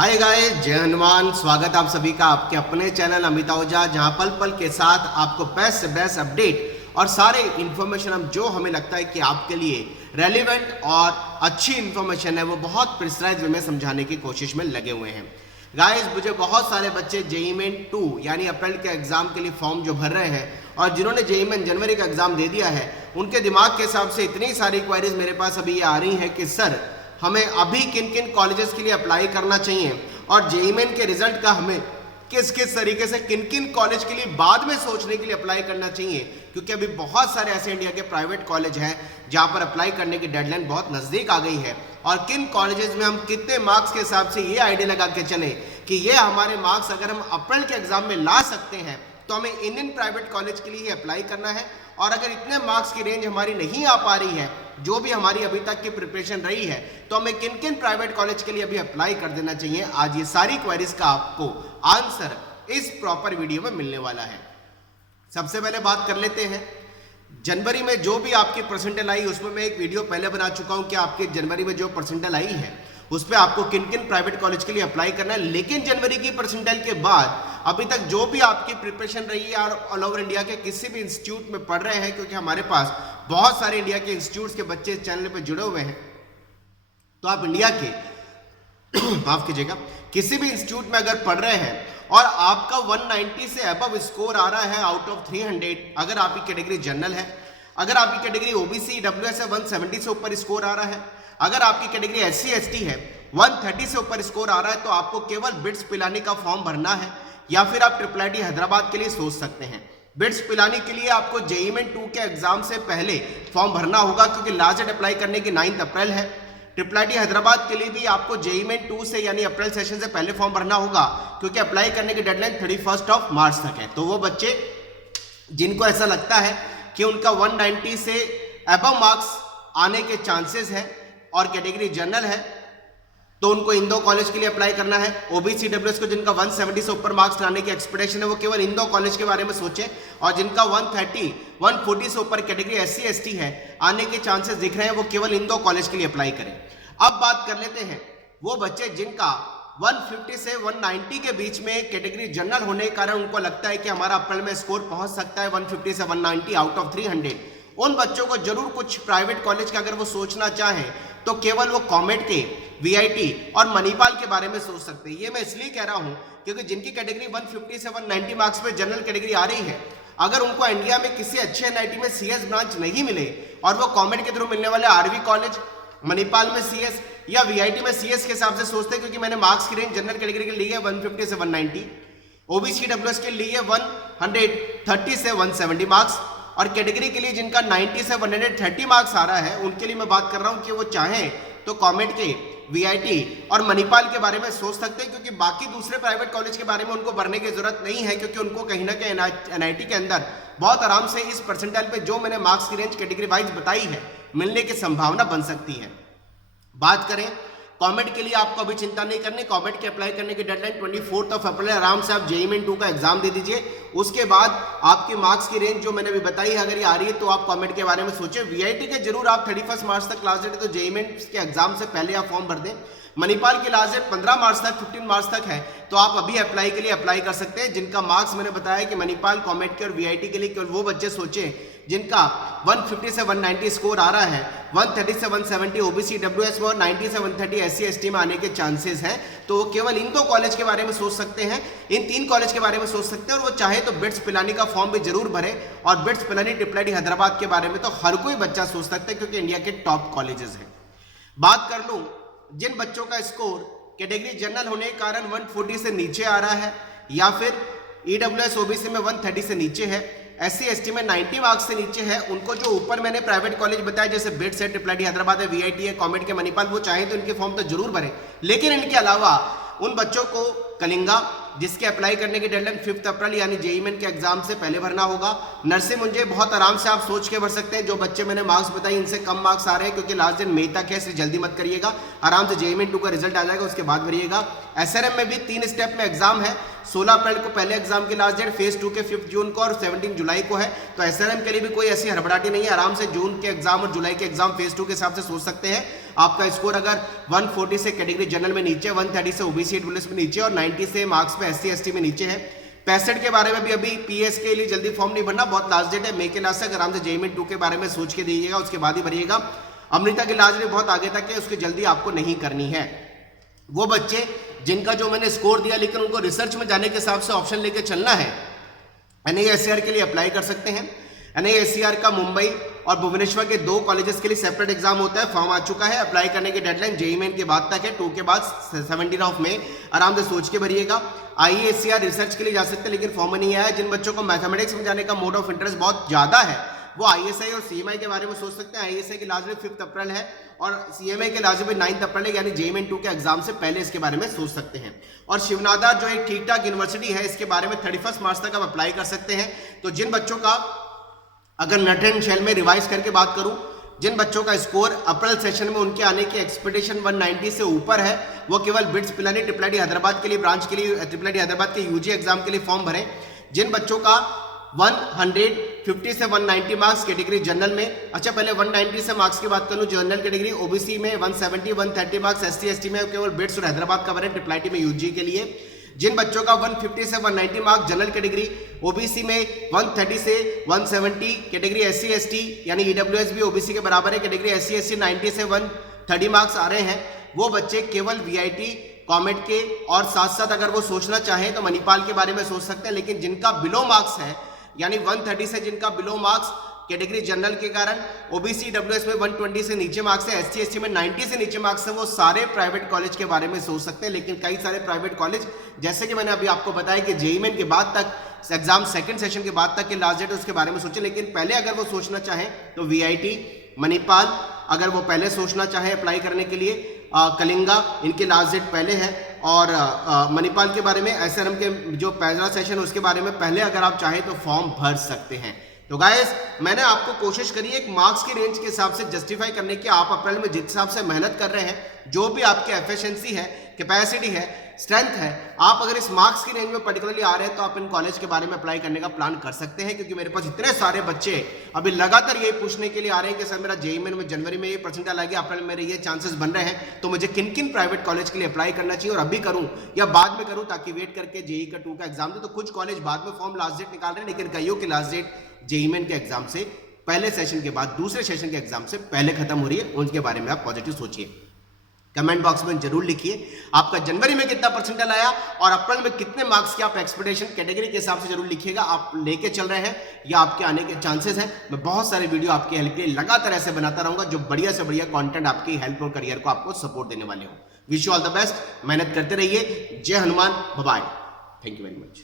Hi guys, जय हनुमान। स्वागत आप सभी का आपके अपने चैनल अमित आहूजा, जहां पल पल के साथ आपको बेस्ट से बेस्ट अपडेट और सारे इन्फॉर्मेशन हम जो हमें लगता है कि आपके लिए रेलिवेंट और अच्छी इन्फॉर्मेशन है वो बहुत प्रिसाइज वे में समझाने की कोशिश में लगे हुए हैं। गाइस, मुझे बहुत सारे बच्चे जेईई मेन 2 यानी अप्रैल के एग्जाम के लिए फॉर्म जो भर रहे हैं और जिन्होंने जेईई मेन जनवरी का एग्जाम दे दिया है, उनके दिमाग के हिसाब से इतनी सारी क्वेरीज मेरे पास अभी ये आ रही है कि सर हमें अभी किन किन कॉलेजेस के लिए अप्लाई करना चाहिए और जेईई मेन के रिजल्ट का हमें किस किस तरीके से किन किन कॉलेज के लिए बाद में सोचने के लिए अप्लाई करना चाहिए, क्योंकि अभी बहुत सारे ऐसे इंडिया के प्राइवेट कॉलेज हैं जहां पर अप्लाई करने की डेडलाइन बहुत नजदीक आ गई है और किन कॉलेजेस में हम कितने मार्क्स के हिसाब से ये आइडिया लगा के चले कि ये हमारे मार्क्स अगर हम अप्रैल के एग्जाम में ला सकते हैं तो हमें इन प्राइवेट कॉलेज के लिए ही अप्लाई करना है। और अगर इतने मार्क्स की रेंज हमारी नहीं आ पा रही है, जो भी हमारी अभी तक की प्रिपरेशन रही है, तो हमें किन किन प्राइवेट कॉलेज के लिए अभी अप्लाई कर देना चाहिए। आज ये सारी क्वेरीज का आपको आंसर इस प्रॉपर वीडियो में मिलने वाला है। सबसे पहले बात कर लेते हैं जनवरी में जो भी आपकी परसेंटेज आई, उसमें मैं एक वीडियो पहले बना चुका हूं कि आपकी जनवरी में जो परसेंटेज आई है उस पर आपको किन किन प्राइवेट कॉलेज के लिए अप्लाई करना है। लेकिन जनवरी की परसेंटेज के बाद अभी तक जो भी आपकी प्रिपरेशन रही है और ऑल ओवर इंडिया के किसी भी इंस्टीट्यूट में पढ़ रहे हैं, क्योंकि हमारे पास बहुत सारे इंडिया के इंस्टीट्यूट्स के बच्चे इस चैनल पे जुड़े हुए हैं, तो आप इंडिया के माफ कीजिएगा किसी भी इंस्टीट्यूट में अगर पढ़ रहे हैं और आपका 190 से अबव स्कोर आ रहा है आउट ऑफ 300, अगर आपकी कैटेगरी जनरल है, अगर आपकी कैटेगरी ओबीसी ईडब्ल्यूएस है 170 से ऊपर स्कोर आ रहा है, अगर आपकी कैटेगरी एससी एसटी है 130 से ऊपर स्कोर आ रहा है, तो आपको केवल बिट्स पिलानी का फॉर्म भरना है या फिर आप ट्रिपल आईटी हैदराबाद के लिए सोच सकते हैं। बिट्स पिलानी के लिए आपको जेईई मेन 2 के एग्जाम से पहले फॉर्म भरना होगा, क्योंकि लास्ट डेट अप्लाई करने की 9 अप्रैल है। ट्रिपल आईटी हैदराबाद के लिए भी आपको जेईई मेन 2 से यानी अप्रैल सेशन से पहले फॉर्म भरना होगा, क्योंकि अप्लाई करने की डेडलाइन 31 मार्च तक है। तो वो बच्चे जिनको ऐसा लगता है कि उनका 190 से अबव मार्क्स आने के चांसेस है और कैटेगरी जनरल है, तो उनको इन दो कॉलेज के लिए अप्लाई करना है। ओबीसी डब्ल्यूएस को जिनका 170 से ऊपर मार्क्स लाने की एक्सपेक्टेशन है वो केवल इन दो कॉलेज के बारे में सोचें, और जिनका 130 140 से ऊपर कैटेगरी एससी एसटी है आने के चांसेस दिख रहे हैं, वो केवल इन दो कॉलेज के लिए अप्लाई करें। अब बात कर लेते हैं वो बच्चे जिनका 150 से 190 के बीच में कैटेगरी जनरल होने के कारण उनको लगता है कि हमारा अप्रैल में स्कोर पहुंच सकता है 150 से 190 आउट ऑफ 300। उन बच्चों को जरूर कुछ प्राइवेट कॉलेज का अगर वो सोचना चाहें तो केवल वो कॉमेट के, वीआईटी और मणिपाल के बारे में सोच सकते हैं। ये मैं इसलिए कह रहा हूं क्योंकि जिनकी कैटेगरी 150 से 190 मार्क्स पे जनरल कैटेगरी आ रही है, अगर उनको इंडिया में किसी अच्छे एनआईटी में सीएस ब्रांच नहीं मिले और वो कॉमेट के थ्रू मिलने वाले आरवी कॉलेज, मणिपाल में सीएस या वीआईटी में सीएस के हिसाब से सोचते हैं, क्योंकि मैंने मार्क्स की रेंज जनरल कैटेगरी के लिए 150 से 190, ओबीसी डब्ल्यूएस के लिए 130 से 170 मार्क्स और कैटेगरी के लिए जिनका 90 से 130 मार्क्स आ रहा है उनके लिए मैं बात कर रहा हूं कि वो चाहें तो कॉमेट के, वीआईटी और मणिपाल के बारे में सोच सकते हैं, क्योंकि बाकी दूसरे प्राइवेट कॉलेज के बारे में उनको भरने की जरूरत नहीं है, क्योंकि उनको कहीं ना कहीं एनआईटी के अंदर बहुत आराम से इस परसेंटाइल पे जो मैंने मार्क्स की रेंज कैटेगरी वाइज बताई है मिलने की संभावना बन सकती है। बात करें कॉमेट के लिए, आपको अभी चिंता नहीं करनी। कॉमेट के अप्लाई करने की डेडलाइन 24 अप्रैल, आराम से आप जेईई मेन 2 का एग्जाम दे दीजिए। उसके बाद आपके मार्क्स की रेंज जो मैंने अभी बताई है अगर ये आ रही है तो आप कॉमेट के बारे में सोचें। वीआईटी के जरूर आप 31 मार्च तक लास्ट डेट है, तो जेईई मेन के एग्जाम से पहले आप फॉर्म भर दें। मणिपाल की लास्ट डेट 15 मार्च तक 15 मार्च तक है, तो आप अभी अप्लाई के लिए अप्लाई कर सकते हैं। जिनका मार्क्स मैंने बताया कि मणिपाल, कॉमेट के और वीआईटी के लिए केवल वो बच्चे सोचें जिनका 150 से 190 स्कोर आ रहा है, 130 से 170 ओबीसी डब्ल्यूएस में और 90 से 130 एससी एसटी में आने के चांसेस हैं, तो वो केवल इन दो कॉलेज के बारे में सोच सकते हैं, इन 3 कॉलेज के बारे में सोच सकते हैं। और वो चाहे तो बिट्स पिलानी का फॉर्म भी जरूर भरे, और bits Pilani triple IT Hyderabad के बारे में तो हर कोई बच्चा सोच सकता है, क्योंकि इंडिया के टॉप कॉलेजेस हैं। बात कर लूं जिन बच्चों का स्कोर कैटेगरी जनरल होने के कारण 140 से नीचे आ रहा है या फिर ईडब्ल्यूएस ओबीसी में 130 से नीचे है, एससी एसटी में 90 मार्क्स से नीचे है, उनको जो ऊपर मैंने प्राइवेट कॉलेज बताया जैसे बिट्स है, ट्रिपल आईटी हैदराबाद है, वीआईटी है, कॉमेट के, मणिपाल, वो चाहे तो इनके फॉर्म तो जरूर भरें। लेकिन इनके अलावा उन बच्चों को कलिंगा, जिसके अप्लाई करने की डेडलाइन 5 अप्रैल यानी जेईई मेन के एग्जाम से पहले भरना होगा। नरसिंह मुंजे बहुत आराम से आप सोच के भर सकते हैं। जो बच्चे मैंने मार्क्स बताई इनसे कम मार्क्स आ रहे हैं, क्योंकि लास्ट दिन मई तक है, इसलिए जल्दी मत करिएगा, आराम से जेईई मेन 2 का रिजल्ट आ जाएगा उसके बाद भरिएगा। एसआरएम में भी 3 स्टेप में एग्जाम है। 16 अप्रैल को पहले एग्जाम की लास्ट डेट, फेज 2 के 5 जून को और 17 जुलाई को है, तो एसआरएम के लिए भी कोई ऐसी हड़बड़ाहटी नहीं है, आराम से जून के एग्जाम और जुलाई के एग्जाम फेज 2 के हिसाब से सोच सकते हैं। आपका स्कोर अगर 140 से कैटेगरी जनरल में नीचे, 130 से ओबीसी ईडब्ल्यूएस में नीचे और 90 से मार्क्स पे एससी एसटी में नीचे है। 65 के बारे में भी अभी पीएस के लिए जल्दी फॉर्म नहीं भरना, बहुत लास्ट डेट है मई के लास्ट तक। आराम से जेईई 2 के बारे में सोच के दीजिएगा, उसके बाद ही भरिएगा। अमृता की लास्ट डेट बहुत आगे तक है, उसकी जल्दी आपको नहीं करनी है। वो बच्चे जिनका जो मैंने स्कोर दिया लेकिन उनको रिसर्च में जाने के हिसाब से ऑप्शन लेके चलना है, एनआईएससीआर के लिए अप्लाई कर सकते हैं। एनआईएससीआर का मुंबई और भुवनेश्वर के 2 कॉलेजेस के लिए सेपरेट एग्जाम होता है, फॉर्म आ चुका है। अप्लाई करने की डेडलाइन जेईई मेन के बाद तक है, 2 के बाद 17 मई। आराम से सोच के भरिएगा। आईएएससीआर रिसर्च के लिए जा सकते हैं लेकिन फॉर्म नहीं आया। जिन बच्चों को मैथमेटिक्स में जाने का मोड ऑफ इंटरेस्ट बहुत ज्यादा है वो आईएसआई और सीएमआई के बारे में सोच सकते हैं। आईएसआई की लास्ट डेट 5 अप्रैल है और सीएमआई के लास्ट डेट 9 अप्रैल है, यानी जेईई 2 के एग्जाम से पहले इसके बारे में सोच सकते हैं। और शिवनादा जो एक ठीक ठाक यूनिवर्सिटी है, इसके बारे में 31 मार्च तक आप अप्लाई कर सकते हैं। तो जिन बच्चों का, अगर नट एंड शेल में रिवाइज करके बात करूं, जिन बच्चों का स्कोर अप्रैल सेशन में उनके आने की एक्सपेक्टेशन 190 से ऊपर है, वो केवल bits Pilani triple IT Hyderabad के लिए ब्रांच के लिए, ट्रिपल आईटी हैदराबाद के यूजी एग्जाम के लिए फॉर्म भरें। जिन बच्चों का 150 से 190 मार्क्स कैटेगरी जनरल में, अच्छा पहले 190 से मार्क्स की बात करूं जनरल कैटेगरी, ओबीसी में 170 130 मार्क्स, एससी एसटी में केवल बिट्स और हैदराबाद का भरें ट्रिपल आईटी में यूजी के लिए। जिन बच्चों का 150 से 190 मार्क्स जनरल कैटेगरी, ओबीसी में 130 से 170, कैटेगरी एससी एसटी यानी ईडब्ल्यूएस भी ओबीसी के बराबर है, कैटेगरी एससी एसटी 90 से 130 मार्क्स आ रहे हैं, वो बच्चे केवल वीआईटी कॉमेट के और साथ साथ अगर वो सोचना चाहें तो मणिपाल के बारे में सोच सकते हैं। लेकिन जिनका बिलो मार्क्स है, यानी 130 से जिनका बिलो मार्क्स कैटेगरी जनरल के कारण, ओबीसी डब्ल्यूएस में 120 से नीचे मार्क्स है, एससी एसटी में 90 से नीचे मार्क्स है, वो सारे प्राइवेट कॉलेज के बारे में सोच सकते हैं। लेकिन कई सारे प्राइवेट कॉलेज, जैसे कि मैंने अभी आपको बताया कि जेईई मेन के बाद तक एग्जाम सेकंड सेशन के बाद तक के लास्ट डेट उसके बारे में सोचें। लेकिन पहले अगर वो सोचना चाहें तो वीआईटी, मणिपाल, अगर वो पहले सोचना चाहे अप्लाई करने के लिए, कलिंगा, इनके लास्ट डेट पहले है। और मणिपाल के बारे में एसआरएम के जो पहला सेशन उसके बारे में पहले अगर आप चाहें तो फॉर्म भर सकते हैं। तो गाइस, मैंने आपको कोशिश करी एक मार्क्स की रेंज के हिसाब से जस्टिफाई करने की। आप अप्रैल में जिस हिसाब से मेहनत कर रहे हैं, जो भी आपकी एफिशिएंसी है, कैपेसिटी है, स्ट्रेंथ है, आप अगर इस मार्क्स की रेंज में पर्टिकुलरली आ रहे हैं तो आप इन कॉलेज के बारे में अप्लाई करने का प्लान कर सकते हैं। क्योंकि मेरे पास इतने सारे बच्चे अभी लगातार यही पूछने के लिए आ रहे हैं कि सर मेरा जेईई में जनवरी में ये परसेंटाइल आ गया, अप्रैल में मेरे ये चांसेस बन रहे हैं, तो मुझे किन किन प्राइवेट कॉलेज के लिए अप्लाई करना चाहिए और अभी करूं या बाद में करूं, ताकि वेट करके जेईई का 2 का एग्जाम दे। तो कुछ कॉलेज बाद में फॉर्म लास्ट डेट निकाल रहे हैं, लेकिन कईयों की लास्ट डेट जेईई मेन के एग्जाम से पहले सेशन के बाद दूसरे सेशन के एग्जाम से पहले खत्म हो रही है। उनके बारे में आप पॉजिटिव सोचिए। कमेंट बॉक्स में जरूर लिखिए आपका जनवरी में कितना परसेंटाइल आया और अप्रैल में कितने मार्क्स की आप एक्सपेक्टेशन कैटेगरी के हिसाब से जरूर लिखिएगा। आप लेके चल रहे हैं या आपके आने के चांसेस हैं। मैं बहुत सारे वीडियो आपकी हेल्प के लिए लगातार ऐसे बनाता रहूंगा, जो बढ़िया से बढ़िया कंटेंट आपकी हेल्प और करियर को आपको सपोर्ट देने वाले हो। Wish you all the best, मेहनत करते रहिए। जय Hanuman, bye bye, thank you very much.